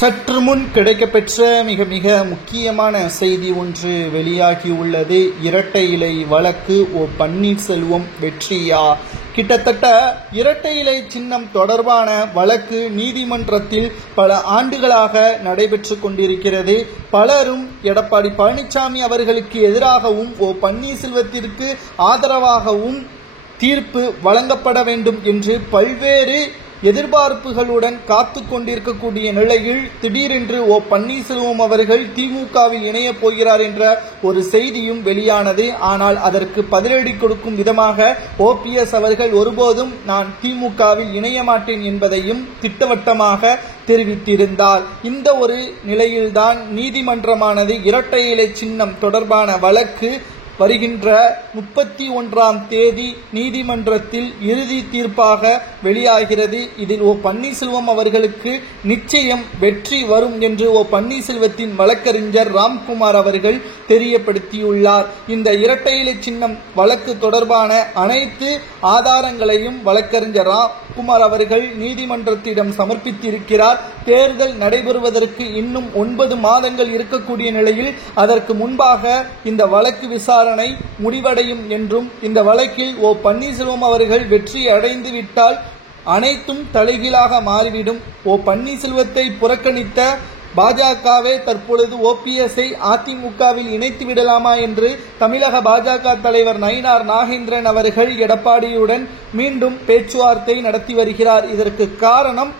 சற்று முன் கிடைக்கப்பெற்ற மிக மிக முக்கியமான செய்தி ஒன்று வெளியாகியுள்ளது. இரட்டை இலை வழக்கு பன்னீர்செல்வம் வெற்றியா? கிட்டத்தட்ட இரட்டை இலை சின்னம் தொடர்பான வழக்கு நீதிமன்றத்தில் பல ஆண்டுகளாக நடைபெற்று கொண்டிருக்கிறது. பலரும் எடப்பாடி பழனிசாமி அவர்களுக்கு எதிராகவும் பன்னீர்செல்வத்திற்கு ஆதரவாகவும் தீர்ப்பு வழங்கப்பட வேண்டும் என்று பல்வேறு எதிர்பார்ப்புகளுடன் காத்து கொண்டிருக்கக்கூடிய நிலையில் திடீரென்று பன்னீர்செல்வம் அவர்கள் திமுகவில் இணைய போகிறார் என்ற ஒரு செய்தியும் வெளியானது. ஆனால் அதற்கு பதிலடி கொடுக்கும் விதமாக OPS அவர்கள் ஒருபோதும் நான் திமுகவில் இணைய மாட்டேன் என்பதையும் திட்டவட்டமாக தெரிவித்திருந்தார். இந்த ஒரு நிலையில்தான் நீதிமன்றமானது இரட்டை இலை சின்னம் தொடர்பான வழக்கு வருகின்ற 31ஆம் தேதி நீதிமன்றத்தில் இறுதி தீர்ப்பாக வெளியாகிறது. இதில் பன்னீர்செல்வம் அவர்களுக்கு நிச்சயம் வெற்றி வரும் என்று பன்னீர்செல்வத்தின் வழக்கறிஞர் ராம்குமார் அவர்கள் தெரியப்படுத்தியுள்ளார். இந்த இரட்டை இலை சின்னம் வழக்கு தொடர்பான அனைத்து ஆதாரங்களையும் வழக்கறிஞர் ராம்குமார் அவர்கள் நீதிமன்றத்திடம் சமர்ப்பித்திருக்கிறார். தேர்தல் நடைபெறுவதற்கு இன்னும் 9 மாதங்கள் இருக்கக்கூடிய நிலையில் அதற்கு முன்பாக இந்த வழக்கு விசாரணை முடிவடையும் என்றும் இந்த வழக்கில் பன்னீர்செல்வம் அவர்கள் வெற்றி அடைந்து விட்டால் அனைத்தும் தலைகீழாக மாறிவிடும். பன்னீர்செல்வத்தை புறக்கணித்த பாஜகவே தற்பொழுது OPSஐ அதிமுகவில் இணைத்து விடலாமா என்று தமிழக பாஜக தலைவர் நயினார் நாகேந்திரன் அவர்கள் எடப்பாடியுடன் மீண்டும் பேச்சுவார்த்தை நடத்தி வருகிறார். இதற்கு காரணம்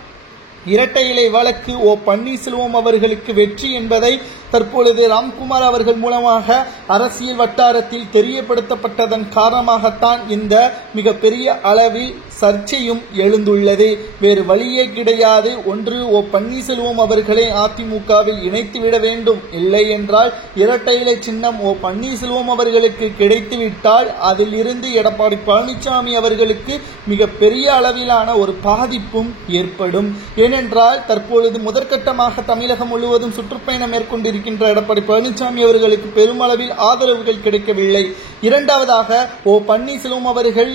இரட்டை இலை வழக்கு பன்னீர்செல்வம் அவர்களுக்கு வெற்றி என்பதை தற்பொழுது ராம்குமார் அவர்கள் மூலமாக அரசியல் வட்டாரத்தில் தெரியப்படுத்தப்பட்டதன் காரணமாகத்தான் இந்த மிகப்பெரிய அளவில் சர்ச்சையும் எழுந்துள்ளது. வேறு வழியே கிடையாது. ஒன்று பன்னீர்செல்வம் அவர்களை அதிமுகவில் இணைத்துவிட வேண்டும், இல்லை என்றால் இரட்டை இலை சின்னம் பன்னீர்செல்வம் அவர்களுக்கு கிடைத்துவிட்டால் அதில் இருந்து எடப்பாடி பழனிசாமி அவர்களுக்கு மிகப்பெரிய அளவிலான ஒரு பாதிப்பும் ஏற்படும். ஏனென்றால் தற்பொழுது முதற்கட்டமாக தமிழகம் முழுவதும் சுற்றுப்பயணம் மேற்கொண்டிருக்கின்ற எடப்பாடி பழனிசாமி அவர்களுக்கு பெருமளவில் ஆதரவுகள் கிடைக்கவில்லை. இரண்டாவதாக பன்னீர்செல்வம் அவர்கள்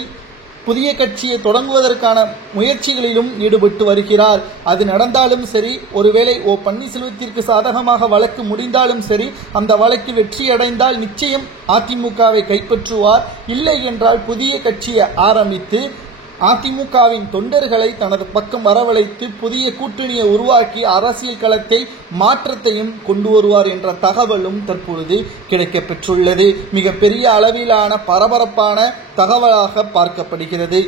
புதிய கட்சியை தொடங்குவதற்கான முயற்சிகளிலும் ஈடுபட்டு வருகிறார். அது நடந்தாலும் சரி, ஒருவேளை பன்னீர்செல்வத்திற்கு சாதகமாக வழக்கு முடிந்தாலும் சரி, அந்த வழக்கு வெற்றியடைந்தால் நிச்சயம் அதிமுகவை கைப்பற்றுவார். இல்லை என்றால் புதிய கட்சியை ஆரம்பித்து அதிமுகவின் தொண்டர்களை தனது பக்கம் வரவழைத்து புதிய கூட்டணியை உருவாக்கி அரசியல் களத்தை மாற்றத்தையும் கொண்டு வருவார் என்ற தகவலும் தற்பொழுது கிடைக்கப்பெற்றுள்ளது. மிகப்பெரிய அளவிலான பரபரப்பான தகவலாக பார்க்கப்படுகிறது.